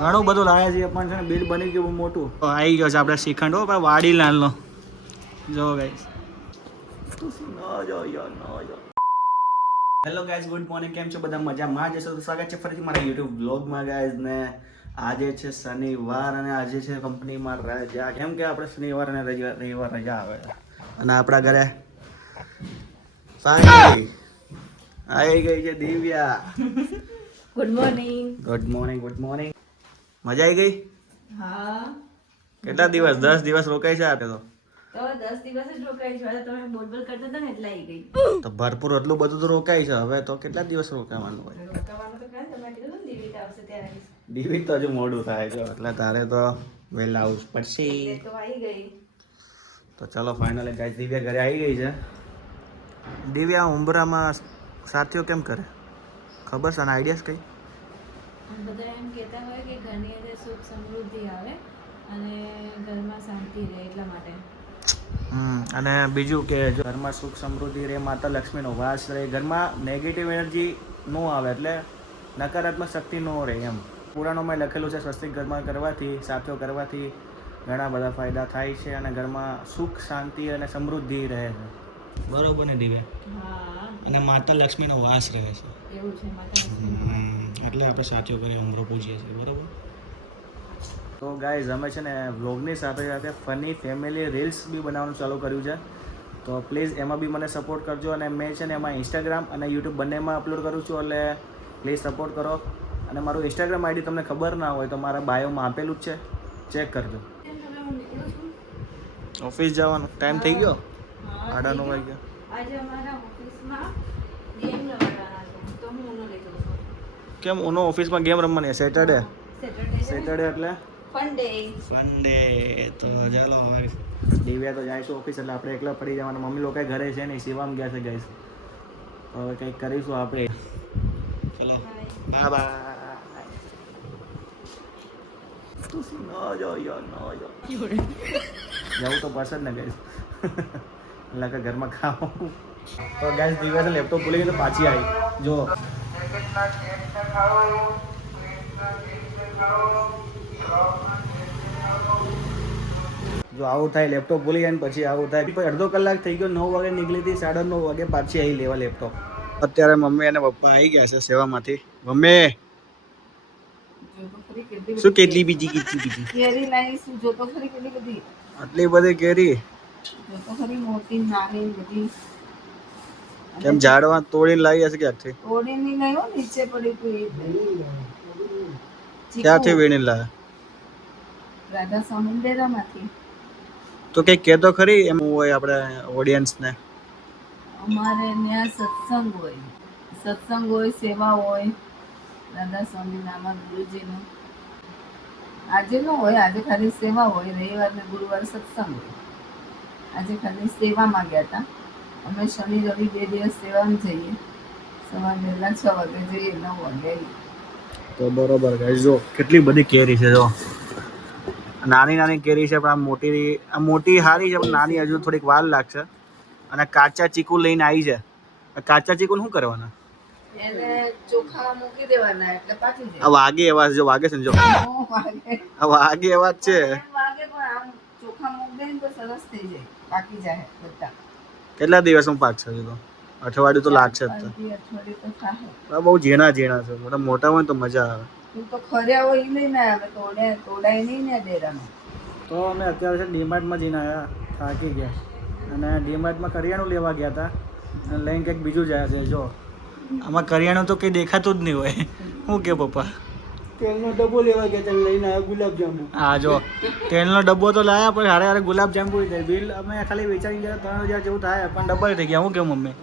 ઘણું બધું લાવ્યા છીએ પણ છે ને બિલ બની ગયું બહુ મોટું. આવી ગયો છે આપણે શ્રીખંડ હો ભાઈ વાડી લાલનો. જો guys hello guys, good morning. કેમ છો બધા? મજામાં જશો તો સ્વાગત છે ફરીથી મારા યુટ્યુબ બ્લોગમાં ગાઈસ. ને આજે છે શનિવાર અને આજે છે કંપનીમાં રજા. કેમ કે આપણે શનિવાર અને રવિવાર રજા આવે છે. અને આપણા ઘરે સાંઈ આવી ગઈ છે Divya. Good morning. Good morning, good morning. મજા આવી ગઈ? હા. કેટલા દિવસ? 10 દિવસ રોકાઈ છે આપે તો 10 દિવસ જ રોકાઈ છે. તમે બોલબોલ કરતા હતા ને એટલે આવી ગઈ. તો ભરપૂર એટલું બધું તો રોકાય છે. હવે તો કેટલા દિવસ રોકાવાનું હોય? રોકાવાનું તો કાંઈ તમે કીધું ને દિવ્ય આવશે ત્યારે આવીશ. દિવ્ય તો હજુ મોડું થાય છે એટલે તારે તો વહેલા આવવું પડશે. એટલે તો આવી ગઈ. તો ચલો ફાઇનલી ગાઈસ દિવ્યા ઘરે આવી ગઈ છે. દિવ્યા ઉંબરામાં સાથીઓ કેમ કરે ખબર છે? અને આઈડિયાસ કઈ? બધા એમ કહેતા હોય કે ઘરની અંદર સુખ સમૃદ્ધિ આવે અને ઘરમાં શાંતિ રહે એટલા માટે. અને બીજું કે જો ઘરમાં સુખ સમૃદ્ધિ રહે, માતા લક્ષ્મીનો વાસ રહે, ઘરમાં નેગેટિવ એનર્જી ન આવે એટલે નકારાત્મક શક્તિ ન રહે એમ. પુરાણોમાં લખેલું છે સ્વસ્તિક ઘરમાં કરવાથી, સાથીઓ કરવાથી ઘણા બધા ફાયદા થાય છે અને ઘરમાં સુખ શાંતિ અને સમૃદ્ધિ રહે છે. બરોબર ને દિવ્યા? હા. અને માતા લક્ષ્મીનો વાસ રહે છે. એવું છે માતા લક્ષ્મીનો વાસ. એટલે આપણે સાથીઓ કરી ઉમરો પૂછીએ છીએ. બરોબર. તો ગાઈઝ અમે છે ને વ્લોગની સાથે સાથે ફની ફેમિલી રીલ્સ બી બનાવવાનું ચાલુ કર્યું છે. તો પ્લીઝ એમાં બી મને સપોર્ટ કરજો. અને મેં છે ને એમાં ઇન્સ્ટાગ્રામ અને યુટ્યુબ બંનેમાં અપલોડ કરું છું એટલે પ્લીઝ સપોર્ટ કરો. અને મારું ઇન્સ્ટાગ્રામ આઈડી તમને ખબર ના હોય તો મારા બાયોમાં આપેલું જ છે, ચેક કરજો. ઓફિસ જવાનો ટાઈમ થઈ ગયો? 8:30 વાગ્યા. આજે અમારા ઓફિસમાં ગેમ રમાડવાના છે તો હું ઉનો લઈ જઉં છું. કેમ ઉનો ઓફિસમાં ગેમ રમવાની? સેટરડે એટલે ફન ડે. તો ચાલો હવે દિવ્યા તો જાય છે ઓફિસ એટલે આપણે એકલા પડી જવાના. મમ્મી લોકો ઘરે છે નહીં, શિવામ ગયા છે ગાઈસ. હવે કંઈક કરીશું આપણે. ચલો બાય બાય. જવું તો પડશે જ ને ગાઈસ. એટલે કે ઘરમાં ખાવું. તો ગાઈસ દિવ્યા છે લેપટોપ ભૂલી ગઈ તો પાછી આવી. જો જો આવું થાય, લેપટોપ ભૂલી જાય ને પછી આવું થાય. પછી અડધો કલાક થઈ ગયો, 9 વાગે નીકળી હતી, 9:30 વાગે પાછી આવી લેવા લેપટોપ. અત્યારે મમ્મી અને પપ્પા આવી ગયા છે સેવામાંથી. મમ્મી શું કેટલી બીજી કેરી લાવી શું જોતો ખરી કેટલી બધી. આટલી બધી કેરી જોતો ખરી મોટી નાની બધી. કેમ ઝાડમાં તોડીને લાવી હશે ક્યાંથી? તોડીને નહીં લાવ્યો, નીચે પડી હતી. ક્યાંથી વીણીને લાવ્યા? રાધા સ્વામી ડેરામાંથી. તો કઈ કહેતો ખરી એમ હોય આપણે ઓડિયન્સને? અમારે ત્યાં સત્સંગ હોય, સેવા હોય રાધા સ્વામી નામા ગુરુજીનો. આજે ન હોય, આજે ખાલી સેવા હોય. રવિવાર ને ગુરુવાર સત્સંગ હોય. આજે ખાલી સેવામાં ગયા હતા અમે. શનિ રવિ 2 દિવસ સેવામાં જઈએ. સવારે વહેલા 6 વાગે જઈએ, 9 વાગે આવીએ. તો બરોબર ગાઈસ, જો કેટલી બધી કેરી છે. જો નાની નાની કેરી છે પણ આ મોટી હારી છે પણ નાની હજુ થોડીક વાર લાગશે. અને કાચા ચીકુ લઈને આવી છે. કાચા ચીકુ શું કરવાના? એને ચોખા મૂકી દેવાના એટલે પાકી જાય. આ વાગે એવા જો વાગે છે જો. આ વાગે એવા જ છે. વાગે પણ આમ ચોખા મૂકી દે ને તો સરસ થઈ જાય, પાકી જાય બધા. કેટલા દિવસમાં પાકશે? હજુ તો અઠવાડિયું તો લાગશે જ. અઠવાડિયું તો થાય. બહુ ઝીણા ઝીણા છે. મોટા મોટા હોય તો મજા આવે. તું તો ખર્યા હોય ઈ લઈને આવ્યા, તોડાય નહીં ને ડેરામાં. તો અમે અત્યારે છે ડીમાર્ટમાં જઈને આવ્યા, થાકી ગયા. અને ડીમાર્ટમાં કરિયાણું લેવા ગયા હતા અને લઈને કંઈક બીજું જાય છે. જો આમાં કરિયાણું તો કંઈ દેખાતું જ નહીં હોય. શું કે પપ્પા? તેલનો ડબ્બો લેવા ગયા હતા, લઈને આવ્યા ગુલાબજાંબુ. હા જો તેલનો ડબ્બો તો લાવ્યા પણ હારે હારે ગુલાબજાંબુ થાય. બિલ અમે ખાલી વેચાઈ ગયા 3,000 જેવું થાય પણ ડબલ થઈ ગયા. શું કેવું મમ્મી?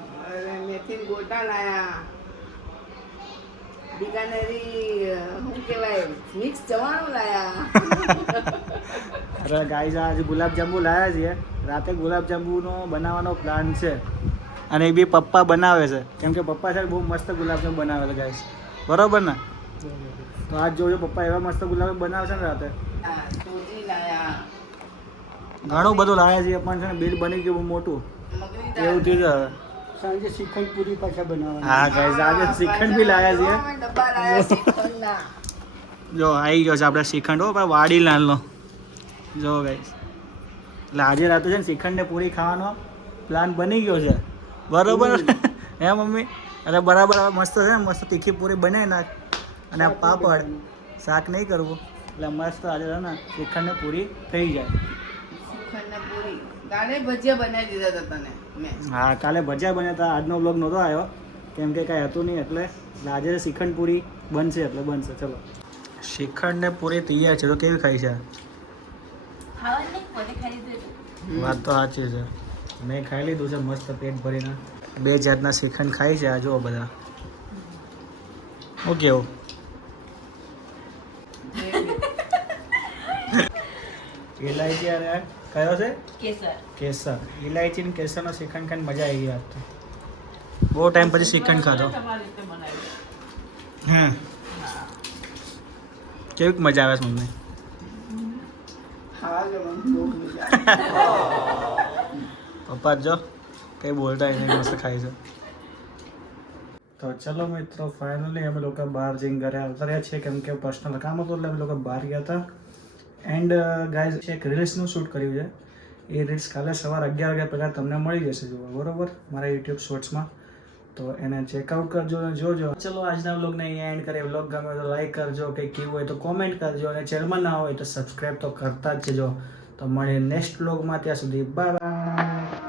મેથી ગોટા લાયા, બિકાનેરી શું કહેવાય મિક્સ ચવાણું લાયા. અરે ગાઈસ આજે ગુલાબજાંબુ લાવ્યા છીએ. રાતે ગુલાબજાંબુનો બનાવવાનો પ્લાન છે અને એ બી પપ્પા બનાવે છે. કેમ કે પપ્પા છે બહુ મસ્ત ગુલાબજાંબુ બનાવે છે ગાઈસ. બરોબર ને? તો આજ જોજો પપ્પા એવા મસ્ત ગુલાબજાંબુ બનાવે છે ને રાતે. સોજી લાયા, ઘણું બધું લાવ્યા છીએ પણ છે ને બિલ બની ગયું બહુ મોટું. એવું થયું છે. સાંજે શ્રીખંડ પૂરી પાછા બનાવવાના. હા ગાઈસ આજે શ્રીખંડ બી લાવ્યા છીએ. ડબ્બા લાયા શ્રીખંડના. જો આવી ગયો છે આપણે શ્રીખંડ હો ભાઈ વાડી લાલનો જો ગાઈસ એટલે આજે રાતે છે ને શ્રીખંડને પૂરી ખાવાનો પ્લાન બની ગયો છે બરોબર હે મમ્મી એટલે બરાબર મસ્ત છે ને મસ્ત તીખી પૂરી બનાવી નાખ અને આ પાપડ શાક નહીં કરવું એટલે મસ્ત આજે છે ને શ્રીખંડને પૂરી થઈ જાય શ્રીખંડને પૂરી કાલે ભજીયા બનાવી દીધા હતા તને મેં હા કાલે ભજીયા બન્યા હતા આજનો બ્લોગ નહોતો આવ્યો કેમ કે કાંઈ હતું નહીં એટલે આજે શ્રીખંડ પૂરી બનશે એટલે બનશે ચલો શ્રીખંડ ને પૂરી તૈયાર છે તો કેવી ખાઈ છે વાત તો સાચી છે મેં ખાઈ લીધું છે મસ્ત પેટ ભરીને બે જાતના શ્રીખંડ ખાઈ છે આ જુઓ બધા હું કેવું ઇલાયચી અને કયો છે કેસર ઇલાયચી ને કેસરનો શ્રીખંડ ખાઈને મજા આવી ગઈ આજ તો બહુ ટાઈમ પછી શ્રીખંડ ખાધો હે કેવી મજા આવે છે મમ્મી પપ્પા જો કઈ બોલતા નહીં મસ્ત ખાઈ છે તો ચલો મિત્રો ફાઇનલી અમે લોકો બહાર જઈને ઘરે આવતા રહ્યા છીએ કેમ કે પર્સનલ કામ હતું એટલે અમે લોકો બહાર ગયા હતા એન્ડ ગાઈઝ એક રીલ્સનું શૂટ કર્યું છે એ રીલ્સ કાલે સવારે 11 વાગ્યા પહેલાં તમને મળી જશે જોવા બરોબર મારા યુટ્યુબ શોર્ટ્સમાં તો એને ચેકઆઉટ કરજો અને જોજો ચલો આજના વ્લોગને અહીંયા એન્ડ કરીએ વ્લોગ ગમે તો લાઈક કરજો કંઈ કેવું હોય તો કોમેન્ટ કરજો અને ચેનલમાં ના હોય તો સબસ્ક્રાઈબ તો કરતા જ જજો તો મળીએ નેક્સ્ટ વ્લોગમાં ત્યાં સુધી બાય બાય